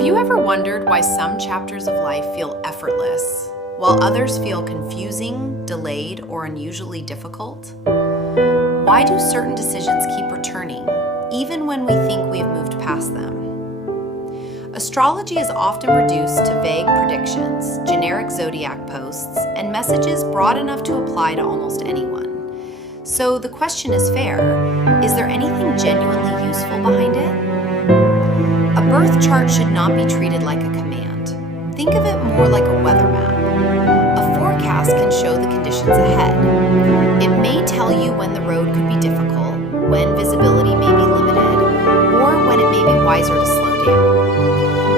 Have you ever wondered why some chapters of life feel effortless, while others feel confusing, delayed, or unusually difficult? Why do certain decisions keep returning, even when we think we have moved past them? Astrology is often reduced to vague predictions, generic zodiac posts, and messages broad enough to apply to almost anyone. So the question is fair: is there anything genuinely useful behind it? A birth chart should not be treated like a command. Think of it more like a weather map. A forecast can show the conditions ahead. It may tell you when the road could be difficult, when visibility may be limited, or when it may be wiser to slow down.